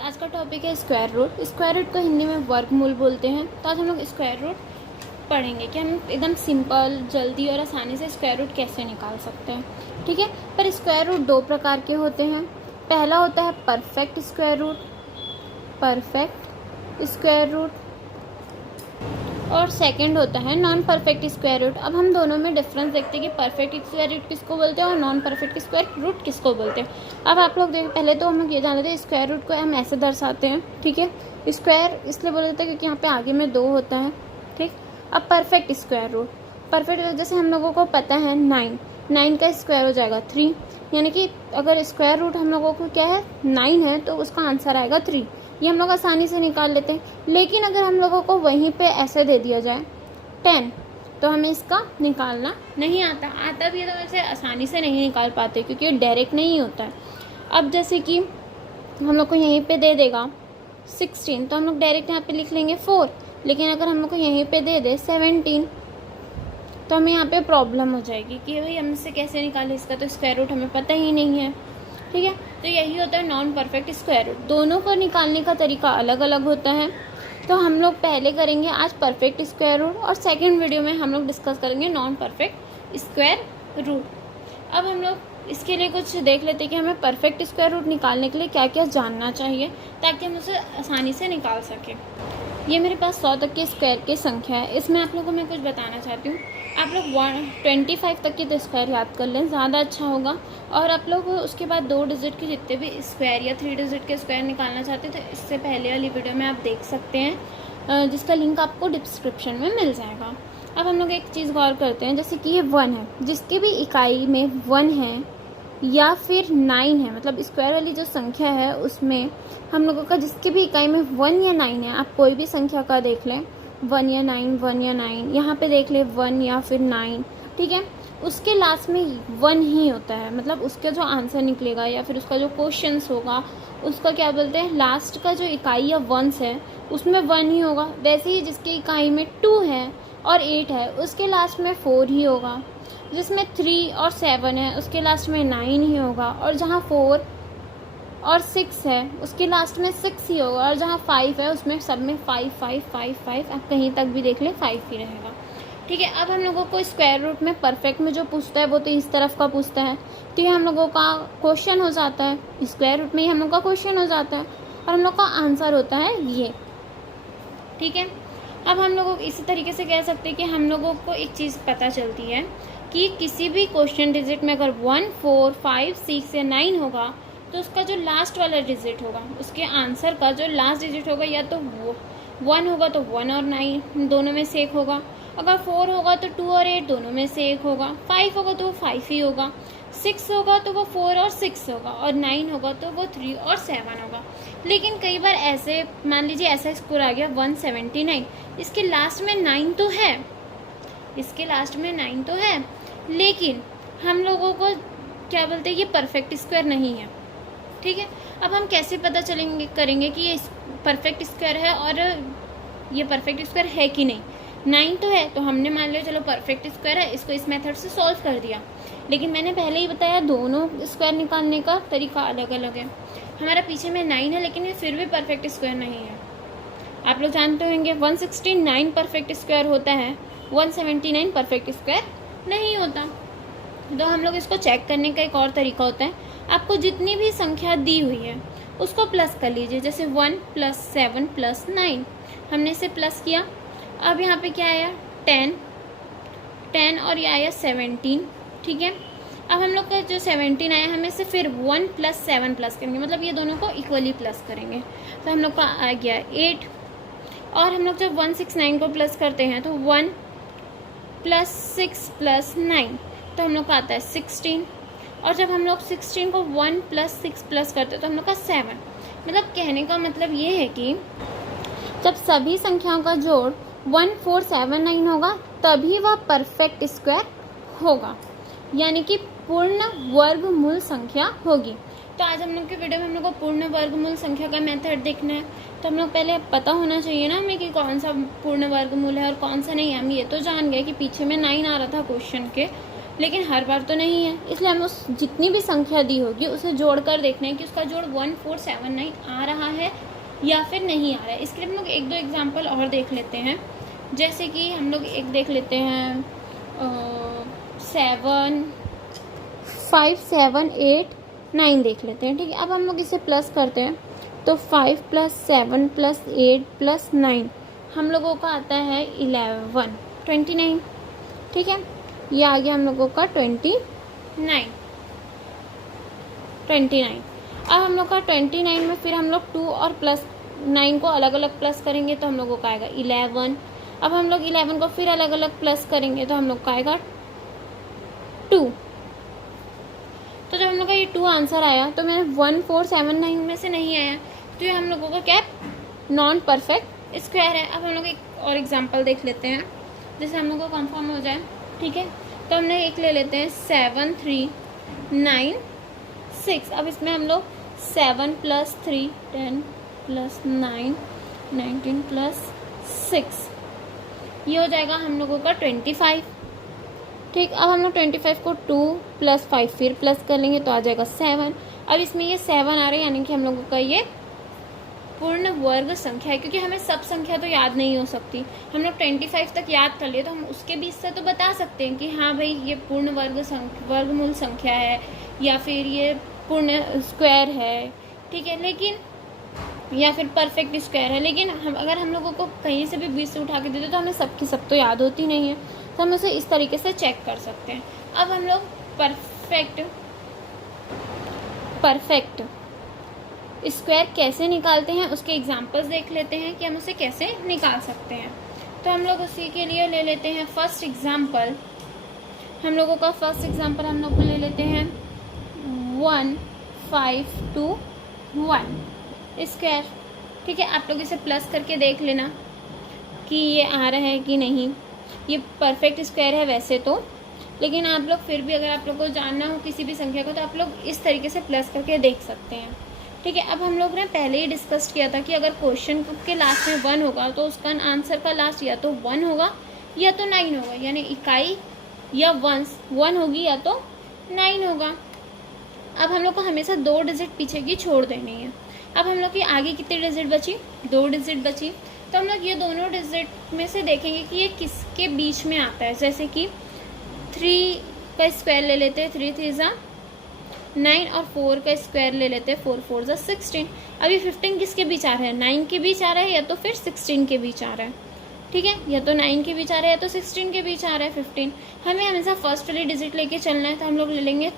आज का टॉपिक है स्क्वायर रूट। स्क्वायर रूट को हिंदी में वर्गमूल बोलते हैं। तो आज हम लोग स्क्वायर रूट पढ़ेंगे कि हम एकदम सिंपल, जल्दी और आसानी से स्क्वायर रूट कैसे निकाल सकते हैं। ठीक है, पर स्क्वायर रूट दो प्रकार के होते हैं। पहला होता है perfect square root, perfect square root, और सेकंड होता है नॉन परफेक्ट स्क्वायर रूट। अब हम दोनों में डिफरेंस देखते हैं कि परफेक्ट स्क्वायर रूट किसको बोलते हैं और नॉन परफेक्ट स्क्वायर रूट किसको बोलते हैं। अब आप लोग देखो, पहले तो हम लोग ये जान लेते हैं स्क्वायर रूट को हम ऐसे दर्शाते हैं। ठीक है, स्क्वायर इसलिए बोला जाता है क्योंकि यहाँ पे आगे में 2 होता है। ठीक, अब परफेक्ट स्क्वायर रूट, परफेक्ट जैसे हम लोगों को पता है 9 का स्क्वायर हो जाएगा 3, यानी कि अगर स्क्वायर रूट हम लोगों को क्या है 9 है तो उसका आंसर आएगा 3। ये हम लोग आसानी से निकाल लेते हैं। लेकिन अगर हम लोगों को वहीं पे ऐसे दे दिया जाए 10, तो हमें इसका निकालना नहीं आता भी है तो वैसे आसानी से नहीं निकाल पाते क्योंकि ये डायरेक्ट नहीं होता है। अब जैसे कि हम लोग को यहीं पे दे देगा 16, तो हम लोग डायरेक्ट यहाँ पे लिख लेंगे 4। लेकिन अगर हम लोग को यहीं पे दे दे 17, तो हमें यहाँ पे प्रॉब्लम हो जाएगी कि भाई हम इससे कैसे निकालें, इसका तो स्क्वायर रूट हमें पता ही नहीं है। ठीक है, तो यही होता है नॉन परफेक्ट स्क्वायर रूट। दोनों को निकालने का तरीका अलग अलग होता है। तो हम लोग पहले करेंगे आज परफेक्ट स्क्वायर रूट और सेकंड वीडियो में हम लोग डिस्कस करेंगे नॉन परफेक्ट स्क्वायर रूट। अब हम लोग इसके लिए कुछ देख लेते हैं कि हमें परफेक्ट स्क्वायर रूट निकालने के लिए क्या क्या जानना चाहिए ताकि हम उसे आसानी से निकाल सकें। ये मेरे पास 100 तक की स्क्वायर की संख्या है। इसमें आप लोगों को मैं कुछ बताना चाहती हूँ। आप लोग 125 तक की तो स्क्वायर याद कर लें, ज़्यादा अच्छा होगा। और आप लोग उसके बाद 2 डिजिट के जितने भी स्क्वायर या 3 डिजिट के स्क्वायर निकालना चाहते हैं तो इससे पहले वाली वीडियो में आप देख सकते हैं, जिसका लिंक आपको डिस्क्रिप्शन में मिल जाएगा। अब हम लोग एक चीज़ गौर करते हैं, जैसे कि ये 1 है, जिसकी भी इकाई में 1 है या फिर 9 है, मतलब स्क्वायर वाली जो संख्या है उसमें हम लोगों का जिसकी भी इकाई में 1 या 9 है, आप कोई भी संख्या का देख लें 1 या 9, यहाँ पे देख ले 1 या फिर 9। ठीक है, उसके लास्ट में 1 ही होता है, मतलब उसका जो आंसर निकलेगा या फिर उसका जो क्वेश्चंस होगा उसका क्या बोलते हैं, लास्ट का जो इकाई या 1s है उसमें 1 ही होगा। वैसे ही जिसकी इकाई में 2 है और 8 है उसके लास्ट में 4 ही होगा। जिसमें 3 और 7 है उसके लास्ट में 9 ही होगा। और जहाँ 4 और 6 है उसके लास्ट में 6 ही होगा। और जहाँ 5 है उसमें सब में 5 5 5 5, आप कहीं तक भी देख लें 5 ही रहेगा। ठीक है, अब हम लोगों को स्क्वायर रूट में परफेक्ट में जो पूछता है वो तो इस तरफ का पूछता है, तो ये हम लोगों का क्वेश्चन हो जाता है। स्क्वायर रूट में ही हम लोग का क्वेश्चन हो जाता है और हम लोग का आंसर होता है ये। ठीक है, अब हम लोग इसी तरीके से कह सकते हैं कि हम लोगों को एक चीज़ पता चलती है कि किसी भी क्वेश्चन डिजिट में अगर 1 4 5 6 या 9 होगा तो उसका जो लास्ट वाला डिजिट होगा उसके आंसर का जो लास्ट डिजिट होगा या तो वो 1 होगा तो 1 और 9 दोनों में से एक होगा। अगर 4 होगा तो 2 और 8 दोनों में से एक होगा। 5 होगा तो वो 5 ही होगा। 6 होगा तो वो 4 और 6 होगा। और 9 होगा तो वो 3 और 7 होगा। लेकिन कई बार ऐसे मान लीजिए ऐसा स्कोर आ गया 179, इसके लास्ट में 9 तो है, इसके लास्ट में 9 तो है, लेकिन हम लोगों को क्या बोलते हैं ये परफेक्ट स्क्वायर नहीं है। ठीक है, अब हम कैसे पता करेंगे कि ये परफेक्ट स्क्वायर है और ये परफेक्ट स्क्वायर है कि नहीं। 9 तो है तो हमने मान लिया चलो परफेक्ट स्क्वायर है, इसको इस मेथड से सॉल्व कर दिया। लेकिन मैंने पहले ही बताया दोनों स्क्वायर निकालने का तरीका अलग अलग है। हमारा पीछे में 9 है लेकिन ये फिर भी परफेक्ट स्क्वायर नहीं है। आप लोग जानते होंगे 169 परफेक्ट स्क्वायर होता है, 179 परफेक्ट स्क्वायर नहीं होता। तो हम लोग इसको चेक करने का एक और तरीका होता है, आपको जितनी भी संख्या दी हुई है उसको प्लस कर लीजिए। जैसे 1 + 7 + 9, हमने इसे प्लस किया। अब यहाँ पे क्या आया 10 और ये आया 17। ठीक है, अब हम लोग का जो 17 आया हमें से फिर 1 + 7 प्लस करेंगे, मतलब ये दोनों को इक्वली प्लस करेंगे। तो हम लोग का आ गया 8। और हम लोग जब 169 को प्लस करते हैं तो 1 + 6 + 9, तो हम लोग का आता है 16। और जब हम लोग 16 को 1 + 6 प्लस करते हैं तो हम लोग का 7। मतलब कहने का मतलब ये है कि जब सभी संख्याओं का जोड़ 1479 होगा तभी वह परफेक्ट स्क्वायर होगा, यानी कि पूर्ण वर्गमूल संख्या होगी। तो आज हम लोग के वीडियो में हम लोग को पूर्ण वर्गमूल संख्या का मेथड देखना है। तो हम लोग पहले पता होना चाहिए ना हमें कि कौन सा पूर्ण वर्गमूल है और कौन सा नहीं है। हम ये तो जान गए कि पीछे में 9 आ रहा था क्वेश्चन के, लेकिन हर बार तो नहीं है, इसलिए हमें उस जितनी भी संख्या दी होगी उसे जोड़कर देखना है कि उसका जोड़ 1479 आ रहा है या फिर नहीं आ रहा है। इसके लिए हम लोग एक दो एग्जाम्पल और देख लेते हैं। जैसे कि हम लोग एक देख लेते हैं 7 5 7 8 9 देख लेते हैं। ठीक है, अब हम लोग इसे प्लस करते हैं तो 5 + 7 + 8 + 9 हम लोगों का आता है 11 29। ठीक है, ये आ गया हम लोगों का 29। अब हम लोग का 29 में फिर हम लोग 2 और +9 को अलग अलग प्लस करेंगे तो हम लोगों का आएगा 11। अब हम लोग 11 को फिर अलग अलग प्लस करेंगे तो हम लोग का आएगा 2। तो जब हम लोग का ये 2 आंसर आया तो मैंने 1479 में से नहीं आया, तो ये हम लोगों का क्या नॉन परफेक्ट स्क्वायर है। अब हम लोग एक और एग्जांपल देख लेते हैं जिससे हम लोग को कंफर्म हो जाए। ठीक है, तो हमने एक ले लेते हैं 7 3 9 6। अब इसमें हम लोग 7 + 3 10 + 9 19 + 6, ये हो जाएगा हम लोगों का 25। ठीक, अब हम लोग 25 को 2 + 5 फिर प्लस कर लेंगे तो आ जाएगा 7। अब इसमें ये 7 आ रहा है, यानी कि हम लोगों का ये पूर्ण वर्ग संख्या है, क्योंकि हमें सब संख्या तो याद नहीं हो सकती। हम लोग 25 तक याद कर लिए तो हम उसके बीच से तो बता सकते हैं कि हाँ भाई ये पूर्ण वर्गमूल संख्या है या फिर ये पूर्ण स्क्वायर है। ठीक है, लेकिन या फिर परफेक्ट स्क्वायर है, लेकिन अगर हम लोगों को कहीं से भी बीच से उठा के देते तो हमें सबकी सब तो याद होती नहीं है, तो हम उसे इस तरीके से चेक कर सकते हैं। अब हम लोग परफेक्ट स्क्वायर कैसे निकालते हैं उसके एग्जांपल्स देख लेते हैं कि हम उसे कैसे निकाल सकते हैं। तो हम लोग उसी के लिए ले लेते हैं फर्स्ट एग्जांपल। हम लोगों का फर्स्ट एग्जांपल हम लोग ले लेते हैं 1 5 2 1 स्क्वायर। ठीक है, आप लोग इसे प्लस करके देख लेना कि ये आ रहा है कि नहीं। ये परफेक्ट स्क्वायर है वैसे तो, लेकिन आप लोग फिर भी अगर आप लोग को जानना हो किसी भी संख्या को तो आप लोग इस तरीके से प्लस करके देख सकते हैं। ठीक है, अब हम लोग ने पहले ही डिस्कस किया था कि अगर क्वेश्चन के लास्ट में 1 होगा तो उसका आंसर का लास्ट या तो 1 होगा या तो 9 होगा, यानी इकाई या 1 होगी या तो 9 होगा। अब हम लोग को हमेशा 2 डिजिट पीछे की छोड़ देनी है। अब हम लोग की आगे कितनी डिजिट बची, 2 डिजिट बची, तो हम लोग ये दोनों डिजिट में से देखेंगे कि ये किसके बीच में आता है। जैसे कि 3 का स्क्वायर ले लेते हैं, 3 3 ज़ा 9, और 4 का स्क्वायर ले लेते हैं, 4 4 ज़ा 16। अब ये 15 किसके बीच आ रहा है, 9 के बीच आ रहा है या तो फिर 16 के बीच आ रहा है। ठीक है, या तो 9 के बीच आ रहा है या तो 16 के बीच आ रहा है 15। हमें हमेशा फर्स्ट वाली डिजिट लेके चलना है, तो हम लोग ले लेंगे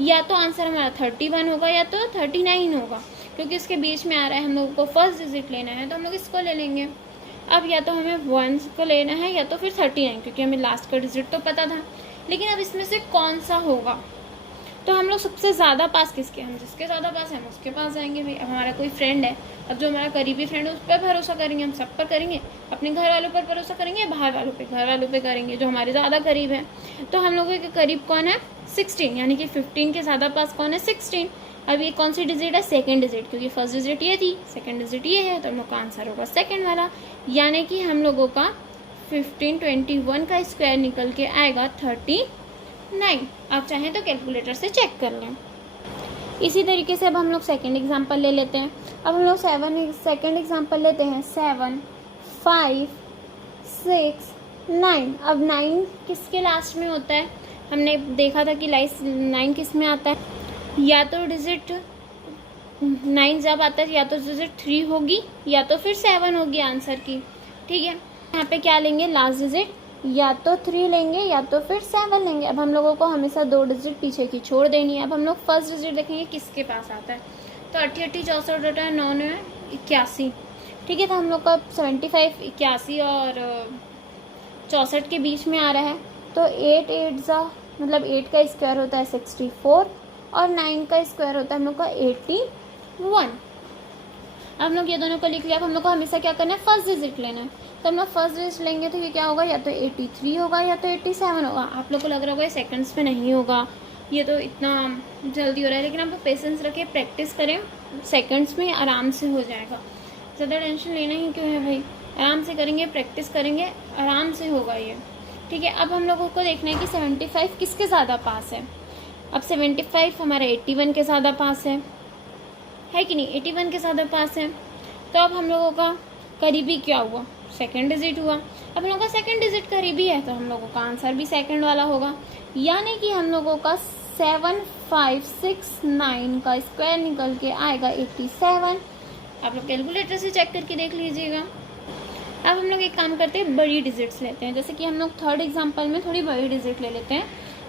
या तो आंसर हमारा 31 होगा या तो 39 होगा, क्योंकि इसके बीच में आ रहा है। हम लोगों को फर्स्ट डिजिट लेना है तो हम लोग इसको ले लेंगे। अब या तो हमें 1 को लेना है या तो फिर 39, क्योंकि हमें लास्ट का डिजिट तो पता था। लेकिन अब इसमें से कौन सा होगा, तो हम लोग सबसे ज़्यादा पास किसके, हम जिसके ज़्यादा पास है हम उसके पास जाएंगे। भाई अब हमारा कोई फ्रेंड है, अब जो हमारा करीबी फ्रेंड है उस पर भरोसा करेंगे, हम सब पर करेंगे, अपने घर वालों पर भरोसा करेंगे, बाहर वालों पे, घर वालों पे करेंगे जो हमारे ज़्यादा करीब है। तो हम लोगों के करीब कौन है, 16, यानी कि 15 के ज़्यादा पास कौन है, 16। अब ये कौन सी डिजिट है, सेकेंड डिजिट, क्योंकि फर्स्ट डिजिट ये थी, सेकेंड डिजिट ये है, तो हम लोग का आंसर होगा सेकेंड वाला, यानी कि हम लोगों का 1521 का स्क्वायर निकल के आएगा 39। आप चाहें तो कैलकुलेटर से चेक कर लें। इसी तरीके से अब हम लोग सेकेंड एग्जांपल ले लेते हैं। अब हम लोग सेकेंड एग्जांपल लेते हैं 7 5 6 9। अब 9 किसके लास्ट में होता है, हमने देखा था कि 9 किस में आता है, या तो डिजिट 9 जब आता है या तो डिजिट 3 होगी या तो फिर 7 होगी आंसर की। ठीक है, यहाँ पे क्या लेंगे, लास्ट डिजिट या तो 3 लेंगे या तो फिर 7 लेंगे। अब हम लोगों को हमेशा 2 डिजिट पीछे की छोड़ देनी है। अब हम लोग फर्स्ट डिजिट देखेंगे किसके पास आता है, तो 88 64 होता है, 9 9 81। ठीक है, तो हम लोग का 75 81 और 64 के बीच में आ रहा है, तो 8 8 ज़ा मतलब 8 का स्क्वायर होता है 64 और 9 का स्क्वायर होता है हम लोग का 81। अब हम लोग ये दोनों को लिख लिया। अब हम लोग को हमेशा क्या करना है, फर्स्ट डिजिट लेना है, तो हम लोग फर्स्ट डिजिट लेंगे तो ये क्या होगा, या तो 83 होगा या तो 87 होगा। आप लोग को लग रहा होगा ये सेकंड्स में नहीं होगा, ये तो इतना जल्दी हो रहा है, लेकिन आप पेशेंस रखें, प्रैक्टिस करें, सेकंड्स में आराम से हो जाएगा। ज़्यादा टेंशन लेना ही क्यों है भाई, आराम से करेंगे, प्रैक्टिस करेंगे, आराम से होगा ये। ठीक है, अब हम लोगों को देखना है कि 75 किसके ज़्यादा पास है। अब 75 हमारा 81 के ज़्यादा पास है कि नहीं, 81 के ज़्यादा पास है। तो अब हम लोगों का करीबी क्या हुआ, सेकंड डिजिट हुआ। अब हम लोगों का सेकंड डिजिट करीबी है तो हम लोगों का आंसर भी सेकंड वाला होगा, यानी कि हम लोगों का 7569 का स्क्वायर निकल के आएगा 87। आप लोग कैलकुलेटर से चेक करके देख लीजिएगा। अब हम लोग एक काम करते हैं, बड़ी डिजिट्स लेते हैं। जैसे कि हम लोग थर्ड एग्जांपल में थोड़ी बड़ी डिजिट ले लेते हैं।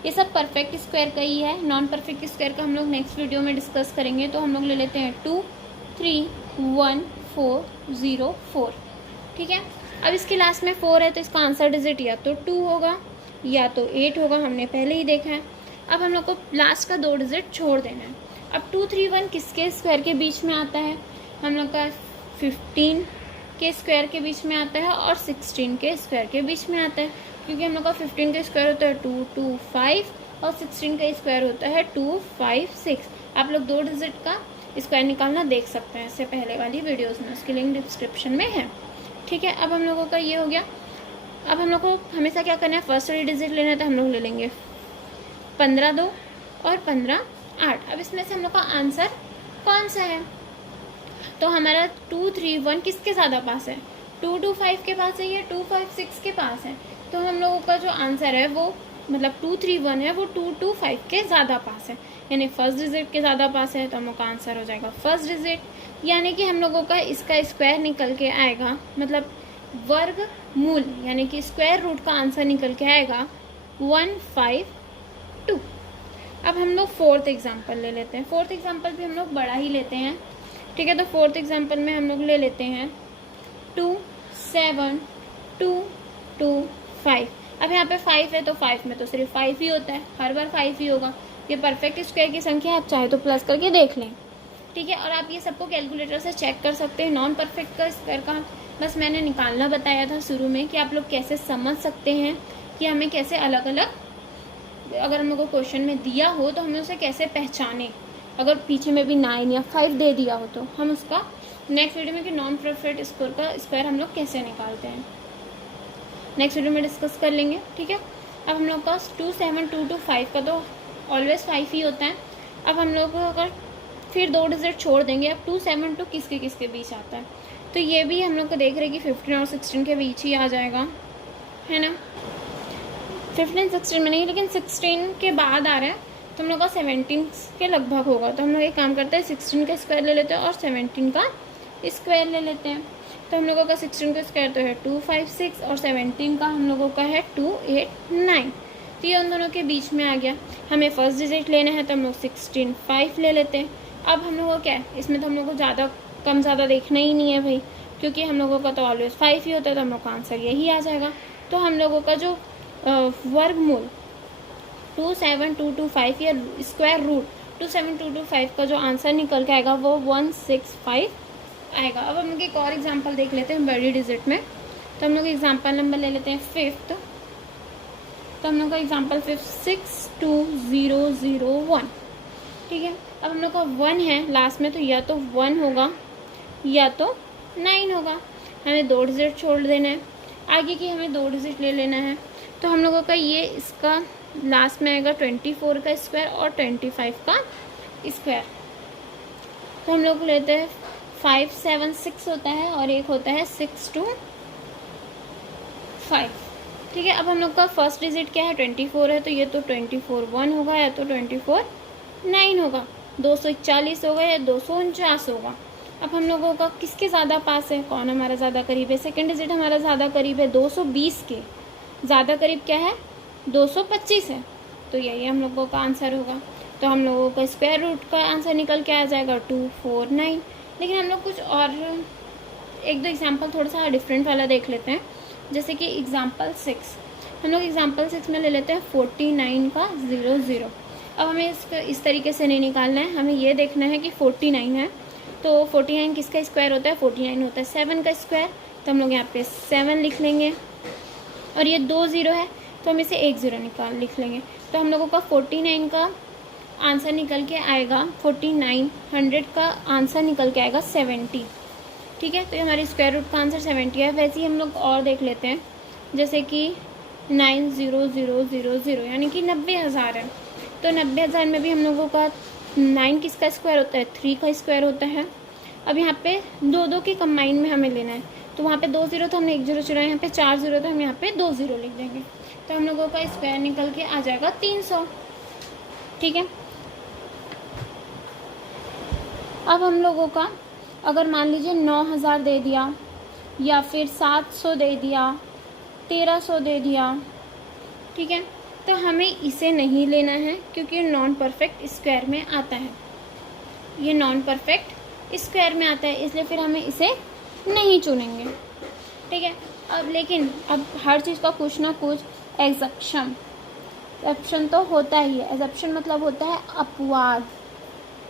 ये सब परफेक्ट स्क्वायर का ही है, नॉन परफेक्ट स्क्वायर का हम लोग नेक्स्ट वीडियो में डिस्कस करेंगे। तो हम लोग ले लेते हैं 2310404। ठीक है, अब इसके लास्ट में 4 है तो इसका आंसर डिजिट या तो 2 होगा या तो 8 होगा, हमने पहले ही देखा है। अब हम लोग को लास्ट का 2 डिजिट छोड़ देना है। अब 231 किसके स्क्वायर के बीच में आता है, हम लोग का 15 के स्क्वायर के बीच में आता है और 16 के स्क्वायर के बीच में आता है, क्योंकि हम लोग का 15 का स्क्वायर होता है 225 और 16 का स्क्वायर होता है 256। आप लोग 2 डिजिट का स्क्वायर निकालना देख सकते हैं इससे पहले वाली वीडियोस में, उसकी लिंक डिस्क्रिप्शन में है। ठीक है, अब हम लोगों का ये हो गया। अब हम लोग को हमेशा क्या करना है, फर्स्ट वाली डिजिट लेना है तो हम लोग ले लेंगे 15 2 और 15 8। अब इसमें से हम लोग का आंसर कौन सा है, तो हमारा 231 किसके ज़्यादा पास है, 225 के पास है या 256 के पास है। तो हम लोगों का जो आंसर है वो मतलब 231 है वो 225 के ज़्यादा पास है, यानी फर्स्ट डिजिट के ज़्यादा पास है। तो हम लोग का आंसर हो जाएगा फर्स्ट डिजिट, यानी कि हम लोगों का इसका स्क्वायर निकल के आएगा, मतलब वर्ग मूल यानी कि स्क्वायर रूट का आंसर निकल के आएगा 152। अब हम लोग फोर्थ एग्जाम्पल ले लेते हैं। फोर्थ एग्जाम्पल भी हम लोग बड़ा ही लेते हैं। ठीक है, तो फोर्थ एग्जाम्पल में हम लोग ले लेते हैं 27225। अब यहाँ पे 5 है तो 5 में तो सिर्फ 5 ही होता है, हर बार 5 ही होगा। ये परफेक्ट स्क्वायर की संख्या है, आप चाहे तो प्लस करके देख लें। ठीक है, और आप ये सबको कैलकुलेटर से चेक कर सकते हैं। नॉन परफेक्ट का स्क्वायर का बस मैंने निकालना बताया था शुरू में कि आप लोग कैसे समझ सकते हैं कि हमें कैसे अलग अलग, अगर हम लोग को क्वेश्चन में दिया हो तो हमें उसे कैसे पहचाने। अगर पीछे में भी 9 या 5 दे दिया हो तो हम उसका नेक्स्ट वीडियो में कि नॉन परफेक्ट स्क्वायर का स्क्वायर हम लोग कैसे निकालते हैं नेक्स्ट वीडियो में डिस्कस कर लेंगे। ठीक है, अब हम लोग का 27225 का तो ऑलवेज 5 ही होता है। अब हम लोग अगर फिर 2 डिजिट छोड़ देंगे, अब 272 किसके किसके बीच आता है, तो ये भी हम लोग को देख रहे हैं कि 15 और 16 के बीच ही आ जाएगा, है ना। 15 16 में नहीं, लेकिन 16 के बाद आ रहा है तो हम लोग का 17 के लगभग होगा। तो हम लोग एक काम करते हैं, 16 का स्क्वायर ले लेते हैं और 17 का स्क्वायर ले लेते हैं। तो हम लोगों का 16 का स्क्वायर तो है 256 और 17 का हम लोगों का है 289। तो ये उन दोनों के बीच में आ गया। हमें फर्स्ट डिजिट लेना है तो हम लोग 16 5 ले लेते हैं। अब हम लोगों को क्या है, इसमें तो हम लोग को ज़्यादा कम ज़्यादा देखना ही नहीं है भाई, क्योंकि हम लोगों का तो ऑलवेज 5 ही होता है, तो हम लोग का आंसर यही आ जाएगा। तो हम लोगों का जो वर्गमूल 27225 या स्क्वायर रूट 27225 का जो आंसर निकल के आएगा वो 165 आएगा। अब हम लोग एक और एग्जांपल देख लेते हैं बड़ी डिजिट में। तो हम लोग एग्जांपल नंबर ले लेते हैं 5th। तो हम लोग का एग्जांपल 5 62001। ठीक है, अब हम लोग का 1 है लास्ट में, तो या तो 1 होगा या तो 9 होगा। हमें 2 डिजिट छोड़ देना है, आगे की हमें 2 डिजिट ले लेना है। तो हम लोगों का ये इसका लास्ट में आएगा 24 का स्क्वायर और 25 का स्क्वायर। तो हम लोग लेते हैं 576 होता है और एक होता है 625। ठीक है, अब हम लोग का फर्स्ट डिजिट क्या है 24 है, तो ये तो 24 1 होगा या तो 24 9 होगा, 241 होगा या 249 होगा। अब हम लोगों का किसके ज़्यादा पास है, कौन हमारा ज़्यादा करीब है, सेकंड डिजिट हमारा ज़्यादा करीब है 220 के, ज़्यादा करीब क्या है 225 है। तो यही हम लोगों का आंसर होगा। तो हम लोगों का स्क्वायर रूट का आंसर निकल के आ जाएगा 249। लेकिन हम लोग कुछ और एक दो एग्जांपल थोड़ा सा डिफरेंट वाला देख लेते हैं। जैसे कि एग्जांपल 6, हम लोग एग्जांपल 6 में ले लेते हैं 49 का 00। अब हमें इसका इस तरीके से नहीं निकालना है, हमें ये देखना है कि 49 है तो 49 किसका स्क्वायर होता है, 49 होता है 7 का स्क्वायर। तो हम लोग यहाँ पे 7 लिख लेंगे और ये 2 0 है तो हम इसे 1 0 लिख लेंगे। तो हम लोगों का 49 का आंसर निकल के आएगा 49, 100 का आंसर निकल के आएगा 70। ठीक है, तो ये हमारी स्क्वायर रूट का आंसर 70 है। वैसे ही हम लोग और देख लेते हैं, जैसे कि 90,000 यानी कि 90,000 है। तो 90,000 में भी हम लोगों का 9 किसका स्क्वायर होता है, 3 का स्क्वायर होता है। अब यहाँ पे दो दो की कंबाइन में हमें लेना है, तो वहाँ पे 2 0 तो हमने 1 0 चुना है, यहाँ पे 4 0 तो हम यहाँ पे 2 0 लिख देंगे। तो हम लोगों का स्क्वायर निकल के आ जाएगा 300। ठीक है। अब हम लोगों का अगर मान लीजिए 9,000 दे दिया या फिर 700 दे दिया, 1300 दे दिया, ठीक है, तो हमें इसे नहीं लेना है क्योंकि ये नॉन परफेक्ट स्क्वायर में आता है, ये नॉन परफेक्ट स्क्वायर में आता है, इसलिए फिर हमें इसे नहीं चुनेंगे। ठीक है। अब लेकिन अब हर चीज़ का कुछ ना कुछ एग्जप्शन तो होता ही है। एग्जप्शन मतलब होता है अपवाद,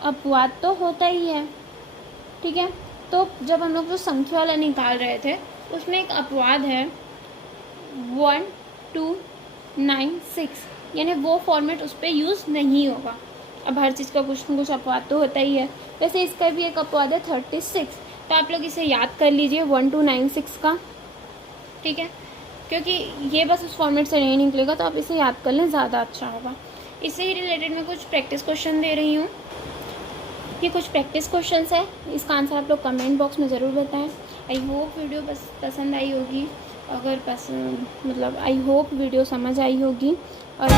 अपवाद तो होता ही है। ठीक है। तो जब हम लोग जो संख्या वाला निकाल रहे थे उसमें एक अपवाद है 1296, यानी वो फॉर्मेट उस पर यूज़ नहीं होगा। अब हर चीज़ का कुछ न कुछ अपवाद तो होता ही है। वैसे इसका भी एक अपवाद है 36, तो आप लोग इसे याद कर लीजिए 1296 का। ठीक है। क्योंकि ये बस उस फॉर्मेट से नहीं निकलेगा, तो आप इसे याद कर लें, ज़्यादा अच्छा होगा। इससे ही रिलेटेड मैं कुछ प्रैक्टिस क्वेश्चन दे रही हूँ। ये कुछ प्रैक्टिस क्वेश्चंस है, इसका आंसर आप लोग कमेंट बॉक्स में ज़रूर बताएं। आई होप वीडियो बस पसंद आई होगी। अगर पसंद मतलब आई होप वीडियो समझ आई होगी। और